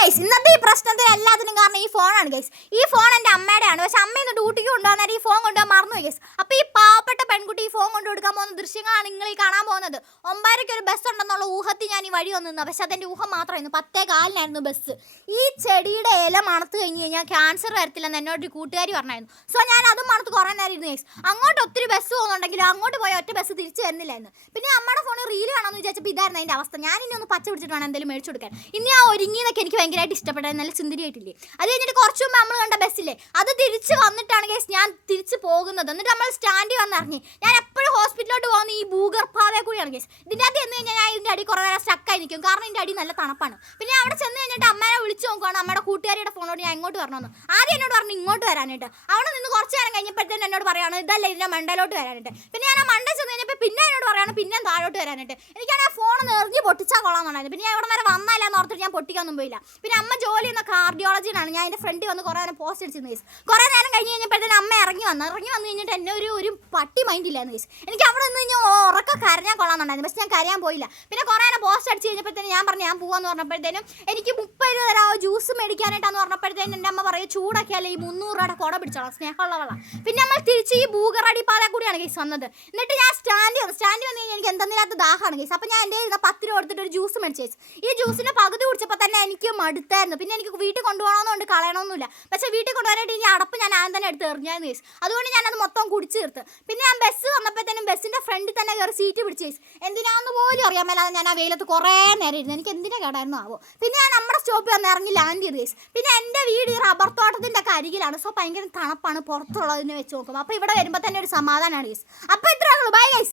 Guys ഇന്നത്തെ ഈ പ്രശ്നത്തിന് എല്ലാത്തിനും കാരണം ഈ ഫോണാണ് ഗൈസ്. ഈ ഫോൺ എൻ്റെ അമ്മയുടെയാണ്. പക്ഷെ അമ്മ ഇന്ന് ഡ്യൂട്ടിക്ക് കൊണ്ടുപോകുന്നേരം ഈ ഫോൺ കൊണ്ടുപോകാൻ മറന്നുപോയി ഗൈസ്. അപ്പോൾ ഈ പാവപ്പെട്ട പെൺകുട്ടി ഈ ഫോൺ കൊണ്ടു കൊടുക്കാൻ പോകുന്ന ദൃശ്യങ്ങളാണ് നിങ്ങൾ ഈ കാണാൻ പോകുന്നത്. 9:30 ഒരു ബസ് ഉണ്ടെന്നുള്ള ഊഹത്തിൽ ഞാൻ ഈ വഴി വന്നു. പക്ഷെ അതെൻ്റെ ഊഹം മാത്രമായിരുന്നു. 10:15 ബസ്. ഈ ചെടിയുടെ ഇല മണത്ത് കഴിഞ്ഞ് കഴിഞ്ഞാൽ ക്യാൻസർ വരത്തില്ലെന്ന് എന്നോട് ഒരു കൂട്ടുകാരി പറഞ്ഞായിരുന്നു. സോ ഞാൻ അതും മണത്ത് കുറേ നേരം ഇരുന്നു ഗൈസ്. അങ്ങോട്ട് ഒത്തിരി ബസ് പോകുന്നുണ്ടെങ്കിലും അങ്ങോട്ട് പോയ ഒറ്റ ബസ് തിരിച്ചു വരുന്നില്ലായിരുന്നു. പിന്നെ അമ്മയുടെ ഫോണിൽ റീൽ കാണാമെന്ന് വിചാരിച്ചപ്പോൾ ഇതായിരുന്നു അതിൻ്റെ അവസ്ഥ. ഞാൻ ഇനി ഒന്ന് പച്ച പിടിച്ചിട്ട് വേണം എന്തെങ്കിലും മേടിച്ചു കൊടുക്കാൻ. ഇനി ആ ഒരുങ്ങിയതൊക്കെ എനിക്ക് ഭയങ്കരമായിട്ട് ഇഷ്ടപ്പെട്ടത്. നല്ല സുന്ദരിയായിട്ടില്ലേ? അത് കഴിഞ്ഞിട്ട് കുറച്ച് മുമ്പ് നമ്മൾ കണ്ട ബസ്സില്ലേ, അത് തിരിച്ച് വന്നിട്ടാണ് ഗൈസ് ഞാൻ തിരിച്ച് പോകുന്നത്. എന്നിട്ട് നമ്മൾ സ്റ്റാൻഡിൽ വന്നിറങ്ങി. ഞാൻ എപ്പോഴും ഹോസ്പിറ്റലിലോട്ട് പോകുന്ന ഈ ഭൂഗർഭാവയെ കൂടിയാണ് ഗൈസ്. ഇതിൻ്റെ അകത്ത് ചെന്ന് കഴിഞ്ഞാൽ ഞാൻ ഇതിൻ്റെ അടി കുറേ നേരം സ്റ്റക്കായി നിൽക്കും. കാരണം ഇതിൻ്റെ അടി നല്ല തണുപ്പാണ്. പിന്നെ അവിടെ ചെന്ന് കഴിഞ്ഞിട്ട് അമ്മയെ വിളിച്ച് നോക്കുവാണ്. അമ്മയുടെ കൂട്ടുകാരിയുടെ ഫോണോട് ഞാൻ ഇങ്ങോട്ട് വരണമെന്ന്. ആദ്യം എന്നോട് പറഞ്ഞു ഇങ്ങോട്ട് വരാനായിട്ട്. അവിടെ നിന്ന് കുറച്ച് നേരം കഴിഞ്ഞപ്പോഴത്തേനും എന്നോട് പറയുകയാണ് ഇതല്ല ഇതിൻ്റെ മണ്ടയിലോട്ട് വരാനായിട്ട്. പിന്നെ ഞാൻ ആ മണ്ട ചെന്ന് കഴിഞ്ഞപ്പോൾ പിന്നെ എന്നോട് പറയുകയാണ് പിന്നെ താഴോട്ട് വരാനായിട്ട്. എനിക്കാണ് ആ ഫോൺ എറിഞ്ഞ് പൊട്ടിച്ചാൽ കൊള്ളാമെന്നുണ്ടായിരുന്നു. പിന്നെ ഞാൻ ഇവിടെ വരെ വന്നാല എന്ന് ഓർത്തിട്ട് ഞാൻ പൊട്ടിക്കാനൊന്നും പോയില്ല. പിന്നെ അമ്മ ജോലി ചെയ്യുന്ന കാർഡിയോളജിയിലാണ്. ഞാൻ എൻ്റെ ഫ്രണ്ടിൽ വന്ന് കുറേ നേരം പോസ്റ്റ് അടിച്ചിരുന്നു ഗൈസ്. കുറേ നേരം കഴിഞ്ഞ് കഴിഞ്ഞപ്പോഴത്തേനും അമ്മ ഇറങ്ങി വന്നു കഴിഞ്ഞിട്ട് എന്നെ ഒരു പട്ടി മൈൻഡില്ലായിരുന്നു ഗൈസ്. എനിക്ക് അവിടെ നിന്ന് കഴിഞ്ഞാൽ ഉറക്കം കരഞ്ഞാൽ കൊള്ളാമെന്നുണ്ടായിരുന്നു. പക്ഷെ ഞാൻ കരയാൻ പോയില്ല. പിന്നെ കുറേ നേരം പോസ്റ്റ് അടിച്ച് കഴിഞ്ഞപ്പോഴത്തേനും ഞാൻ പറഞ്ഞു ഞാൻ പോകാമെന്ന് പറഞ്ഞപ്പോഴത്തേനും എനിക്ക് 30 രൂപ തരാമോ ജ്യൂസ് മേടിക്കാനായിട്ടാന്ന് പറഞ്ഞപ്പോഴത്തേനും എൻ്റെ അമ്മ പറയും ചൂടൊക്കെ അല്ലേ ഈ 300 രൂപയുടെ കുട പിടിച്ചോളാം സ്നേഹമുള്ള വെള്ളം. പിന്നെ നമ്മൾ തിരിച്ച് ഈ ഭൂഗറടി പാത കൂടിയാണ് ഗൈസ് വന്നത്. എന്നിട്ട് ഞാൻ സ്റ്റാൻഡിൽ വന്നു കഴിഞ്ഞാൽ എനിക്ക് എന്തെന്നില്ലാത്ത ദാഹമാണ് ഗൈസ്. അപ്പോൾ ഞാൻ എൻ്റെ 10 രൂപ കൊടുത്തിട്ട് ഒരു ജ്യൂസ് മേടിച്ചു ഗൈസ്. ഈ ജ്യൂസിൻ്റെ പകുതി കുടിച്ചപ്പോൾ തന്നെ എനിക്ക് മടുത്തായിരുന്നു. പിന്നെ എനിക്ക് വീട്ടിൽ കൊണ്ടുപോകണമെന്നുണ്ട് കളയണമെന്നില്ല. പക്ഷേ വീട്ടിൽ കൊണ്ടുപോകാനായിട്ട് ഈ അടപ്പ് ഞാൻ ആദ്യം തന്നെ എടുത്ത് എറിഞ്ഞായിരുന്നു ഗൈസ്. അതുകൊണ്ട് ഞാനത് മൊത്തം കുടിച്ച് തീർത്ത്. പിന്നെ ഞാൻ ബസ് വന്നപ്പോഴത്തേനും ബസ്സിൻ്റെ ഫ്രണ്ടിൽ തന്നെ കയറി സീറ്റ് പിടിച്ച് ഗൈസ്. എന്തിനാന്ന് പോലും അറിയാൻ മേലാതെ ഞാൻ ആ വെയിലത്ത് കുറേ നേരം ഇരുന്നു. എനിക്ക് എന്തിനാ കേടായിരുന്നു ആവോ. പിന്നെ ഞാൻ നമ്മുടെ സ്റ്റോപ്പിൽ വന്ന് ഇറങ്ങി ലാൻഡ് ചെയ്ത് ഗൈസ്. പിന്നെ എൻ്റെ വീട് ഈ റബ്ബർ തോട്ടത്തിൻ്റെ ഒക്കെ അരികിലാണ്. സോ ഭയങ്കര തണുപ്പാണ് പുറത്തുള്ളതിനെ വെച്ച് നോക്കുമ്പോൾ. അപ്പോൾ ഇവിടെ വരുമ്പോൾ തന്നെ ഒരു സമാധാനമാണ് ഗൈസ്. അപ്പോൾ ഇത്രേ ഉള്ളൂ. Bye guys.